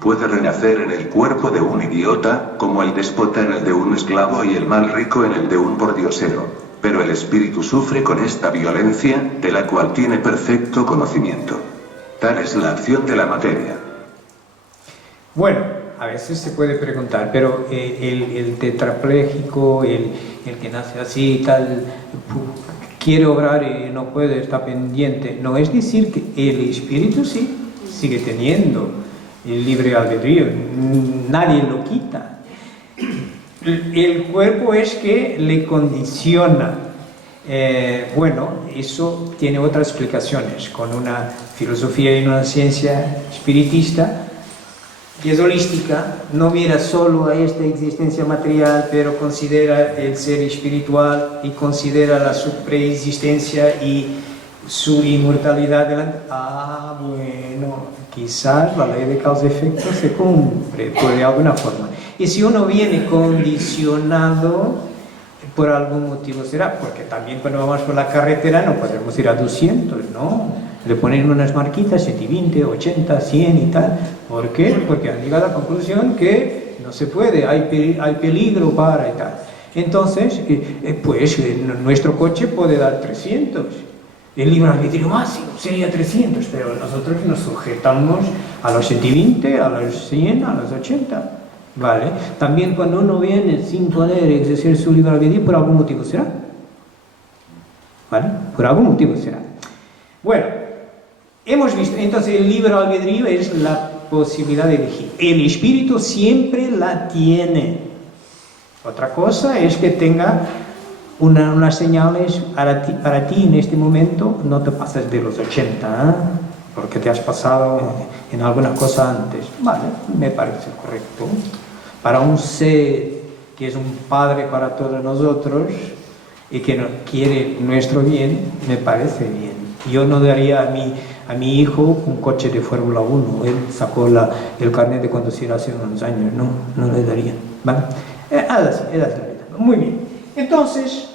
Puede renacer en el cuerpo de un idiota, como el déspota en el de un esclavo y el mal rico en el de un pordiosero. Pero el espíritu sufre con esta violencia, de la cual tiene perfecto conocimiento. Tal es la acción de la materia. Bueno, a veces se puede preguntar, pero el tetrapléjico, el que nace así y tal, quiere obrar y no puede, está pendiente. No es decir que el espíritu sí sigue teniendo el libre albedrío, nadie lo quita. El cuerpo es que le condiciona. Bueno, eso tiene otras explicaciones, con una filosofía y una ciencia espiritista que es holística, no mira solo a esta existencia material, pero considera el ser espiritual y considera la su preexistencia y su inmortalidad delante. Bueno, quizás la ley de causa y efecto se cumple de alguna forma. Y si uno viene condicionado, por algún motivo será, porque también cuando vamos por la carretera no podemos ir a 200, ¿no? Le ponen unas marquitas, 120, 80, 100 y tal. ¿Por qué? Porque han llegado a la conclusión que no se puede, hay peligro para y tal. Entonces, pues nuestro coche puede dar 300. El libre albedrío máximo sería 300, pero nosotros nos sujetamos a los 120, a los 100, a los 80. ¿Vale? También cuando uno viene sin poder ejercer su libre albedrío, por algún motivo será. ¿Vale? Por algún motivo será. Bueno, hemos visto, entonces el libre albedrío es la posibilidad de elegir. El espíritu siempre la tiene. Otra cosa es que tenga unas señales para ti en este momento, no te pases de los 80, ¿eh? Porque te has pasado en alguna cosa antes. Vale, me parece correcto. Para un ser que es un padre para todos nosotros y que quiere nuestro bien, me parece bien. Yo no daría a mi hijo un coche de Fórmula 1. Él sacó el carnet de conducir hace unos años. No le daría. ¿Vale? Muy bien. Entonces,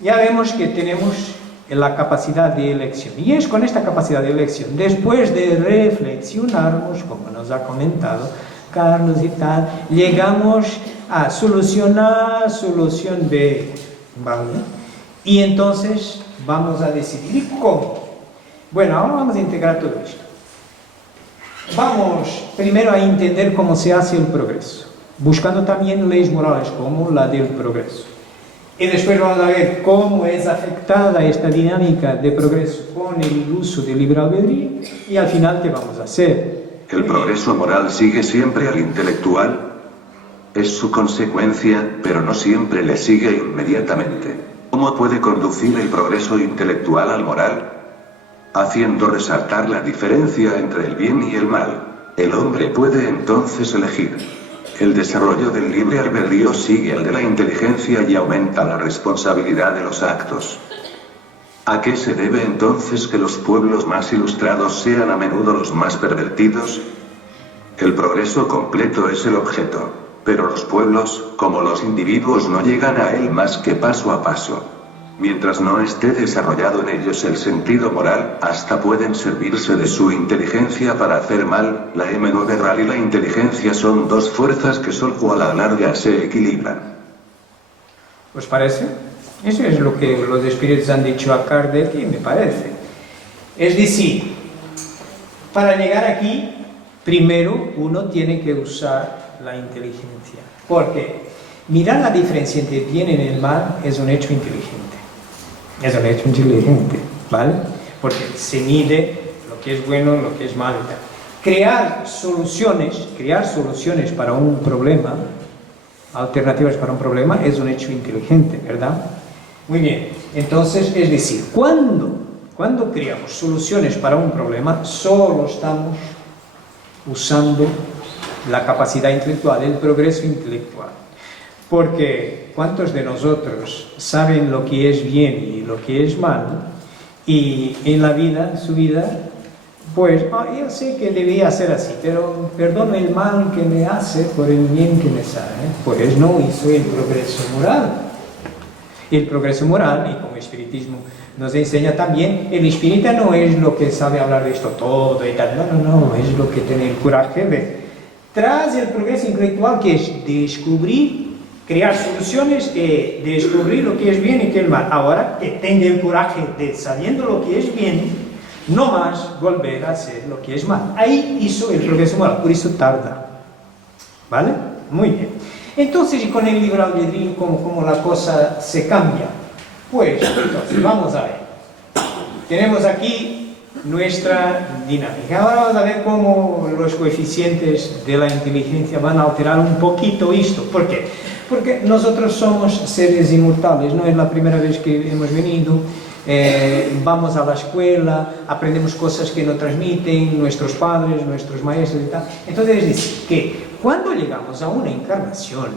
ya vemos que tenemos la capacidad de elección. Y es con esta capacidad de elección, después de reflexionarnos, como nos ha comentado Carlos y tal, llegamos a solución A, solución B, ¿vale? Y entonces vamos a decidir cómo. Bueno, ahora vamos a integrar todo esto. Vamos primero a entender cómo se hace el progreso, buscando también leyes morales como la del progreso. Y después vamos a ver cómo es afectada esta dinámica de progreso con el uso del libre albedrío y al final qué vamos a hacer. ¿El progreso moral sigue siempre al intelectual? Es su consecuencia, pero no siempre le sigue inmediatamente. ¿Cómo puede conducir el progreso intelectual al moral? Haciendo resaltar la diferencia entre el bien y el mal. El hombre puede entonces elegir. El desarrollo del libre albedrío sigue al de la inteligencia y aumenta la responsabilidad de los actos. ¿A qué se debe entonces que los pueblos más ilustrados sean a menudo los más pervertidos? El progreso completo es el objeto, pero los pueblos, como los individuos, no llegan a él más que paso a paso. Mientras no esté desarrollado en ellos el sentido moral, hasta pueden servirse de su inteligencia para hacer mal. La M9 real y la inteligencia son dos fuerzas que solo a la larga se equilibran. ¿Os parece? Eso es lo que los espíritus han dicho a Kardec y me parece. Es decir, para llegar aquí, primero uno tiene que usar la inteligencia. Porque mirar la diferencia entre el bien y el mal es un hecho inteligente. Es un hecho inteligente, ¿vale? Porque se mide lo que es bueno, lo que es malo y tal. Crear soluciones para un problema, alternativas para un problema, es un hecho inteligente, ¿verdad? Muy bien, entonces, es decir, cuando creamos soluciones para un problema, solo estamos usando la capacidad intelectual, el progreso intelectual. Porque ¿cuántos de nosotros saben lo que es bien y lo que es mal? Y en la vida, en su vida, pues, yo sé que debía ser así, pero perdono el mal que me hace por el bien que me sale. Pues no hizo el progreso moral. El progreso moral, y como el espiritismo nos enseña también, el espírita no es lo que sabe hablar de esto todo y tal, no, es lo que tiene el coraje de, tras el progreso intelectual, que es descubrir, crear soluciones y descubrir lo que es bien y que es mal. Ahora que tenga el coraje de, sabiendo lo que es bien, no más volver a hacer lo que es mal. Ahí hizo el progreso moral, por eso tarda. ¿Vale? Muy bien. Entonces, y con el libre albedrío, ¿cómo la cosa se cambia? Pues, entonces, vamos a ver. Tenemos aquí nuestra dinámica. Ahora vamos a ver cómo los coeficientes de la inteligencia van a alterar un poquito esto. ¿Por qué? Porque nosotros somos seres inmortales, no es la primera vez que hemos venido. Vamos a la escuela, aprendemos cosas que nos transmiten nuestros padres, nuestros maestros y tal. Entonces, es decir, que cuando llegamos a una encarnación,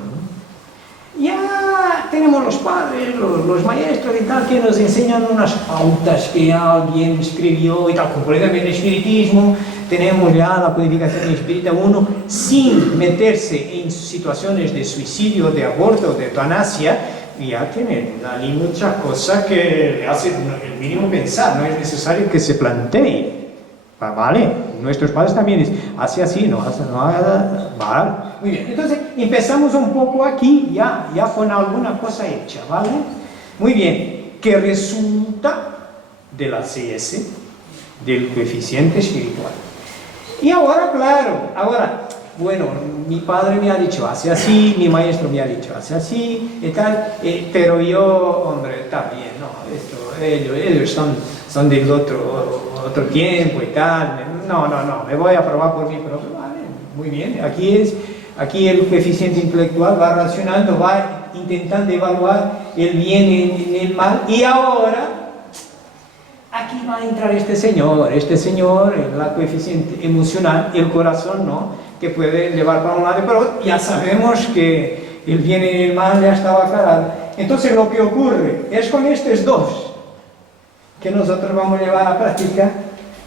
ya tenemos los padres, los maestros y tal, que nos enseñan unas pautas que alguien escribió y tal, como por ejemplo en el espiritismo, tenemos ya la codificación espírita, uno sin meterse en situaciones de suicidio, de aborto, de eutanasia, ya tiene ahí muchas cosas que le hacen el mínimo pensar, no es necesario que se plantee. Vale, nuestros padres también dicen, hace así, no haga, vale. Muy bien, entonces empezamos un poco aquí, ya con alguna cosa hecha, ¿vale? Muy bien, que resulta de la CS, del coeficiente espiritual. Y ahora, claro, bueno, mi padre me ha dicho, hace así, mi maestro me ha dicho, hace así, y tal, pero yo, hombre, está bien, no, ellos son del otro tiempo y tal, no, me voy a probar por mí propio, vale, muy bien, aquí el coeficiente intelectual va racionando, va intentando evaluar el bien y el mal, y ahora, aquí va a entrar este señor, la coeficiente emocional, el corazón, ¿no?, que puede llevar para un lado, pero ya sabemos que el bien y el mal ya estaba aclarado. Entonces lo que ocurre es con estos dos, que nosotros vamos a llevar a la práctica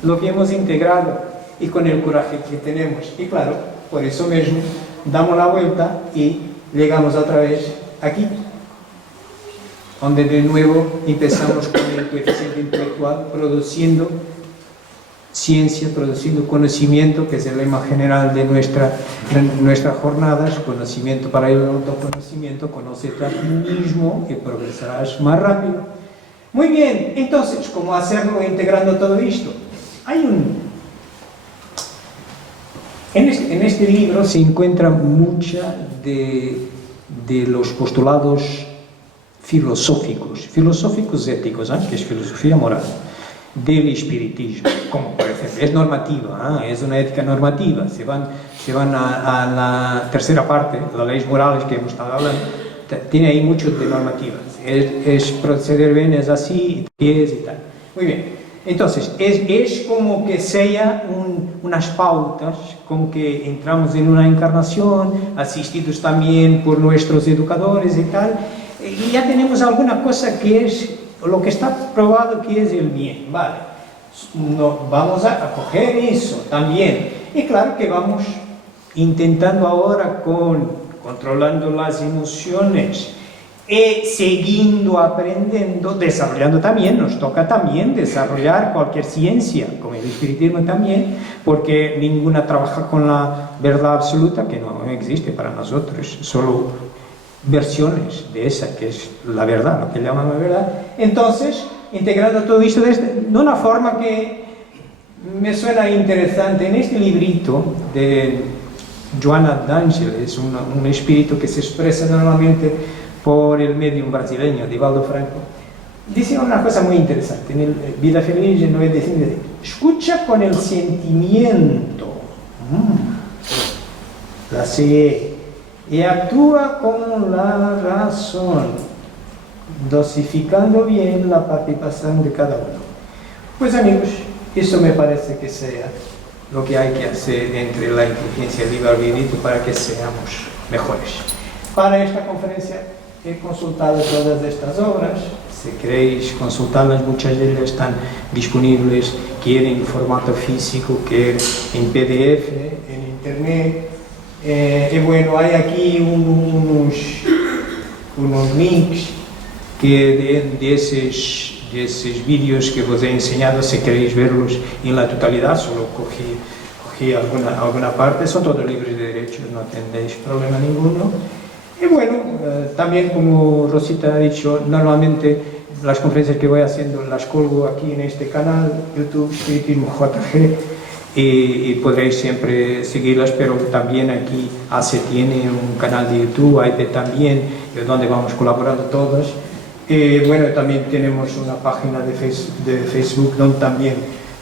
lo que hemos integrado y con el coraje que tenemos. Y claro, por eso mismo damos la vuelta y llegamos otra vez aquí, donde de nuevo empezamos con el coeficiente intelectual, produciendo ciencia, produciendo conocimiento, que es el lema general de nuestras jornadas, conocimiento para el autoconocimiento, conócete a ti mismo y progresarás más rápido. Muy bien, entonces, ¿cómo hacerlo integrando todo esto? En este libro se encuentra mucha de los postulados filosóficos éticos, que es filosofía moral, del espiritismo, como por ejemplo, es normativa, es una ética normativa, se van a la tercera parte, las leyes morales que hemos estado hablando, tiene ahí mucho de normativas, es proceder bien, es así, es y tal. Muy bien, entonces, es como que sea unas pautas con que entramos en una encarnación, asistidos también por nuestros educadores y tal, y ya tenemos alguna cosa que es lo que está probado que es el bien, ¿vale? No, vamos a coger eso también. Y claro que vamos intentando ahora controlando las emociones y siguiendo aprendiendo, desarrollando también, nos toca también desarrollar cualquier ciencia, como el espiritismo también, porque ninguna trabaja con la verdad absoluta, que no existe para nosotros, solo versiones de esa que es la verdad, lo que llaman la verdad. Entonces, integrando todo esto de una forma que me suena interesante, en este librito de Joana D'Angelo, es un espíritu que se expresa normalmente por el medium brasileño, Divaldo Franco, dice una cosa muy interesante, en el Vida Feliz, en 95, dice, escucha con el sentimiento, la CE, y actúa con la razón. dosificando bien la participación de cada uno. Pues amigos, eso me parece que sea lo que hay que hacer entre la inteligencia y el libre albedrío para que seamos mejores. Para esta conferencia he consultado todas estas obras. Si queréis consultarlas, muchas de ellas están disponibles, quer en formato físico, quer en PDF, en internet. Y bueno, hay aquí unos links que de esos vídeos que os he enseñado, si queréis verlos en la totalidad, solo cogí alguna parte, son todos libres de derechos, no tendréis problema ninguno. Y bueno, también como Rosita ha dicho, normalmente las conferencias que voy haciendo las colgo aquí en este canal, YouTube, Espiritismo JG, y podréis siempre seguirlas, pero también aquí ACE tiene un canal de YouTube, AIP también, donde vamos colaborando todos. Bueno, también tenemos una página de Facebook donde también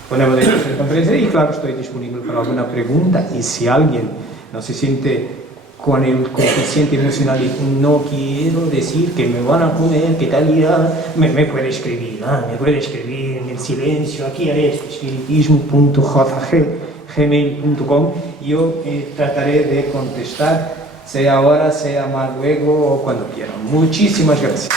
ponemos de conferencias y claro, estoy disponible para alguna pregunta, y si alguien no se siente con el coeficiente emocional y no quiero decir que me van a comer, que tal irá, me puede escribir, en el silencio, aquí a espiritismo.jg@gmail.com, y yo trataré de contestar, sea ahora, sea más luego o cuando quieran. Muchísimas gracias.